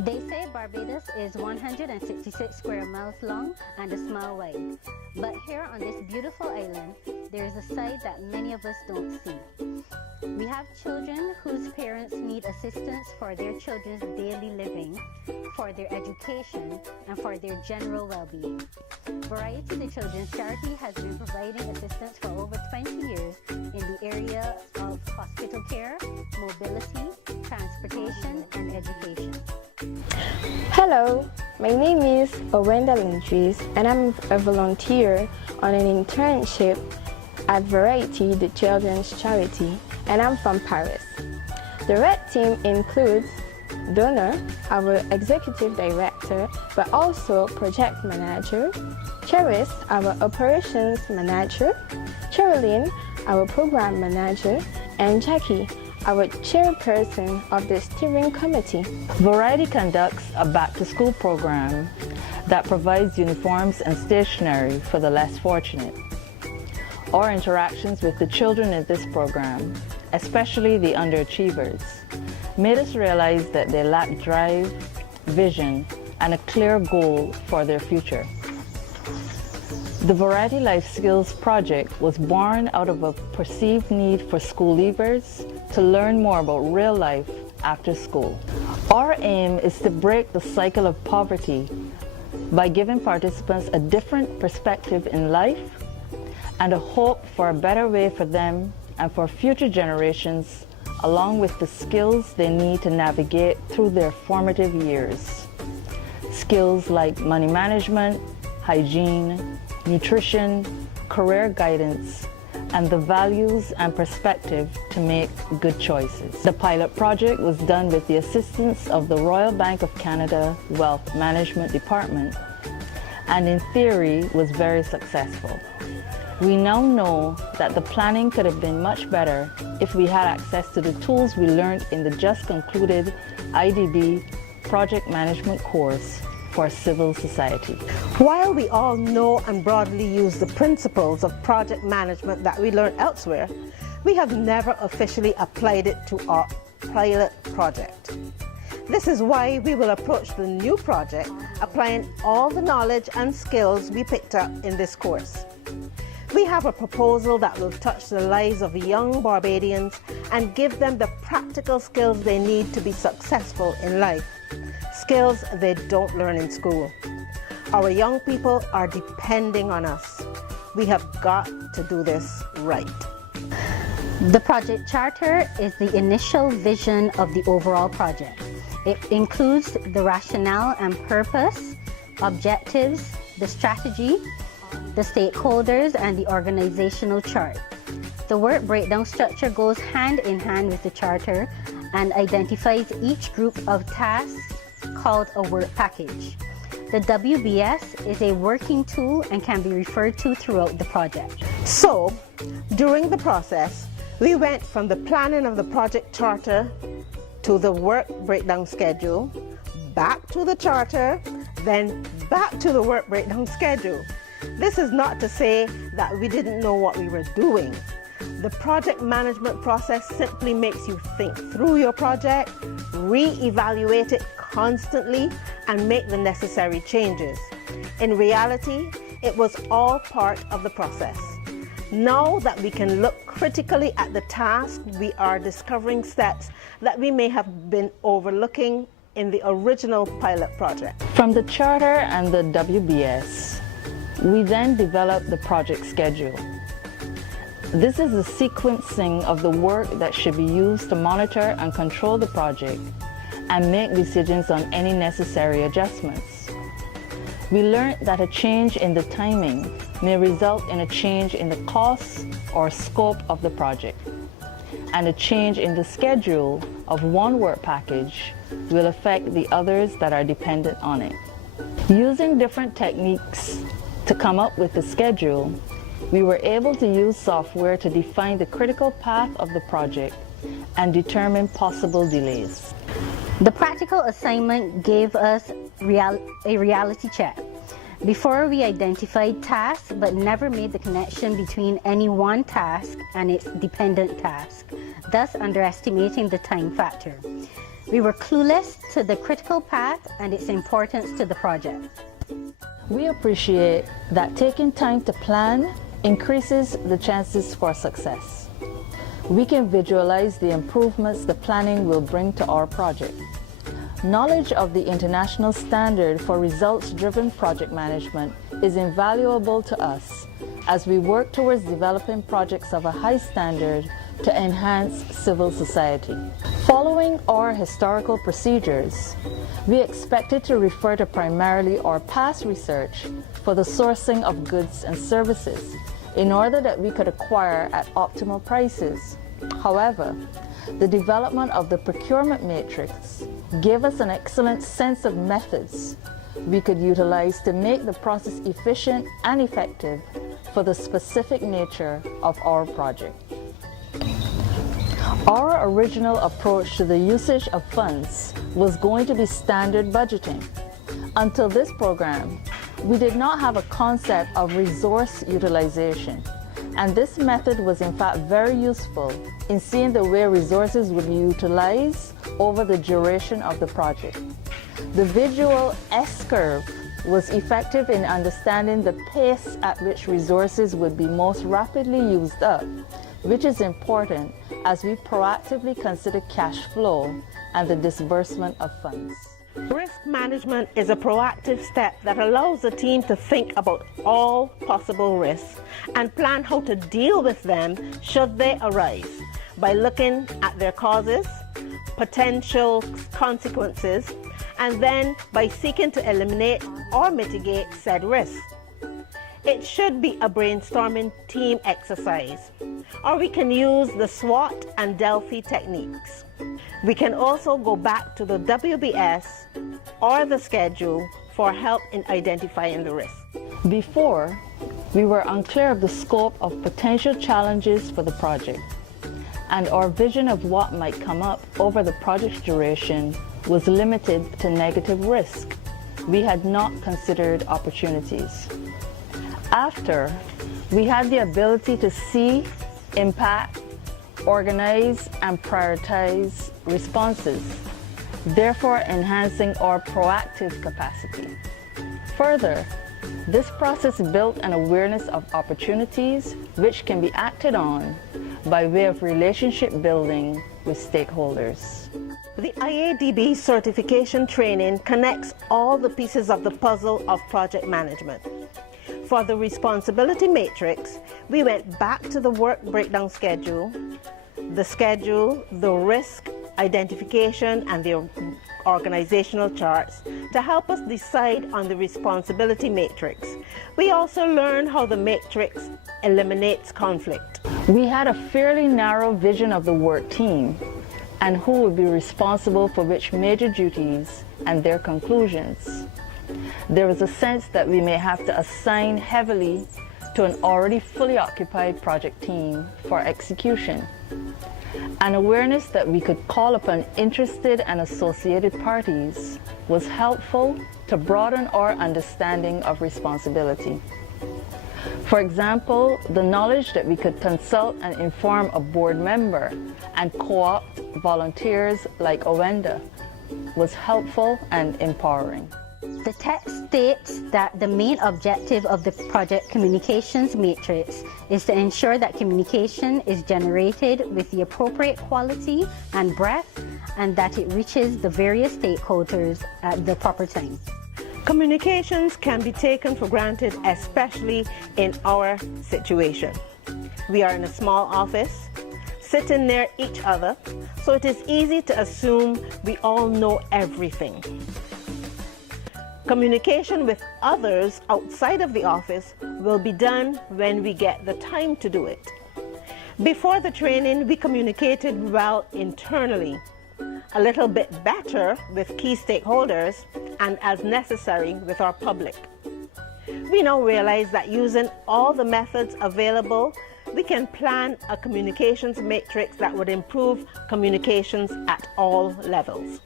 They say Barbados is 166 square miles long and a mile wide. But here on this beautiful island, there is a side that many of us don't see. We have children whose parents need assistance for their children's daily living, for their education, and for their general well-being. Variety the Children's Charity has been providing assistance for over 20 years in the area of hospital care, mobility, transportation, and education. Hello, my name is Owenda Lindries and I'm a volunteer on an internship at Variety the Children's Charity, and I'm from Paris. The Red Team includes Donna, our Executive Director, but also Project Manager, Cheris, our Operations Manager, Cherilyn, our Program Manager, and Jackie, our Chairperson of the Steering Committee. Variety conducts a back-to-school program that provides uniforms and stationery for the less fortunate. Our interactions with the children in this program, especially the underachievers, made us realize that they lack drive, vision, and a clear goal for their future. The Variety Life Skills Project was born out of a perceived need for school leavers to learn more about real life after school. Our aim is to break the cycle of poverty by giving participants a different perspective in life and a hope for a better way for them and for future generations, along with the skills they need to navigate through their formative years. Skills like money management, hygiene, nutrition, career guidance, and the values and perspective to make good choices. The pilot project was done with the assistance of the Royal Bank of Canada Wealth Management Department, and in theory was very successful. We now know that the planning could have been much better if we had access to the tools we learned in the just concluded IDB Project Management course for civil society. While we all know and broadly use the principles of project management that we learned elsewhere, we have never officially applied it to our pilot project. This is why we will approach the new project applying all the knowledge and skills we picked up in this course. We have a proposal that will touch the lives of young Barbadians and give them the practical skills they need to be successful in life, skills they don't learn in school. Our young people are depending on us. We have got to do this right. The project charter is the initial vision of the overall project. It includes the rationale and purpose, objectives, the strategy, the stakeholders, and the organizational chart. The work breakdown structure goes hand in hand with the charter and identifies each group of tasks called a work package. The WBS is a working tool and can be referred to throughout the project. So, during the process, we went from the planning of the project charter to the work breakdown schedule, back to the charter, then back to the work breakdown schedule. This is not to say that we didn't know what we were doing. The project management process simply makes you think through your project, re-evaluate it constantly, and make the necessary changes. In reality, it was all part of the process. Now that we can look critically at the task, we are discovering steps that we may have been overlooking in the original pilot project. From the charter and the WBS, we then developed the project schedule. This is the sequencing of the work that should be used to monitor and control the project and make decisions on any necessary adjustments. We learned that a change in the timing may result in a change in the cost or scope of the project, and a change in the schedule of one work package will affect the others that are dependent on it. Using different techniques to come up with the schedule, we were able to use software to define the critical path of the project and determine possible delays. The practical assignment gave us a reality check. Before, we identified tasks but never made the connection between any one task and its dependent task, thus underestimating the time factor. We were clueless to the critical path and its importance to the project. We appreciate that taking time to plan increases the chances for success. We can visualize the improvements the planning will bring to our project. Knowledge of the international standard for results-driven project management is invaluable to us as we work towards developing projects of a high standard to enhance civil society. Following our historical procedures, we expected to refer to primarily our past research for the sourcing of goods and services in order that we could acquire at optimal prices. However, the development of the procurement matrix gave us an excellent sense of methods we could utilize to make the process efficient and effective for the specific nature of our project. Our original approach to the usage of funds was going to be standard budgeting. Until this program, we did not have a concept of resource utilization, and this method was in fact very useful in seeing the way resources would be utilized over the duration of the project. The visual S-curve was effective in understanding the pace at which resources would be most rapidly used up, which is important as we proactively consider cash flow and the disbursement of funds. Risk management is a proactive step that allows the team to think about all possible risks and plan how to deal with them should they arise by looking at their causes, potential consequences, and then by seeking to eliminate or mitigate said risks. It should be a brainstorming team exercise, or we can use the SWOT and Delphi techniques. We can also go back to the WBS or the schedule for help in identifying the risk. Before, we were unclear of the scope of potential challenges for the project, and our vision of what might come up over the project's duration was limited to negative risk. We had not considered opportunities. After, we had the ability to see, impact, organize, and prioritize responses, therefore enhancing our proactive capacity. Further, this process built an awareness of opportunities which can be acted on by way of relationship building with stakeholders. The IADB certification training connects all the pieces of the puzzle of project management. For the responsibility matrix, we went back to the work breakdown schedule, the risk identification, and the organizational charts to help us decide on the responsibility matrix. We also learned how the matrix eliminates conflict. We had a fairly narrow vision of the work team and who would be responsible for which major duties and their conclusions. There was a sense that we may have to assign heavily to an already fully occupied project team for execution. An awareness that we could call upon interested and associated parties was helpful to broaden our understanding of responsibility. For example, the knowledge that we could consult and inform a board member and co-opt volunteers like Owenda was helpful and empowering. The text states that the main objective of the project communications matrix is to ensure that communication is generated with the appropriate quality and breadth, and that it reaches the various stakeholders at the proper time. Communications can be taken for granted, especially in our situation. We are in a small office, sitting near each other, so it is easy to assume we all know everything. Communication with others outside of the office will be done when we get the time to do it. Before the training, we communicated well internally, a little bit better with key stakeholders, and as necessary with our public. We now realize that using all the methods available, we can plan a communications matrix that would improve communications at all levels.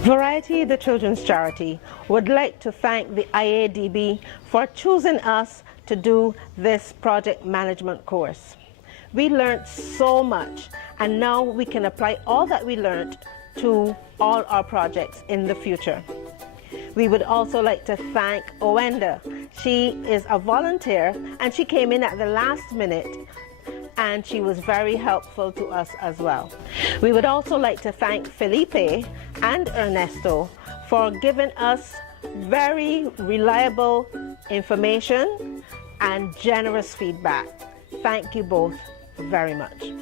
Variety, the children's charity, would like to thank the IADB for choosing us to do this project management course. We learned so much, and now we can apply all that we learned to all our projects in the future. We would also like to thank Owenda. She is a volunteer and she came in at the last minute and she was very helpful to us as well. We would also like to thank Felipe and Ernesto for giving us very reliable information and generous feedback. Thank you both very much.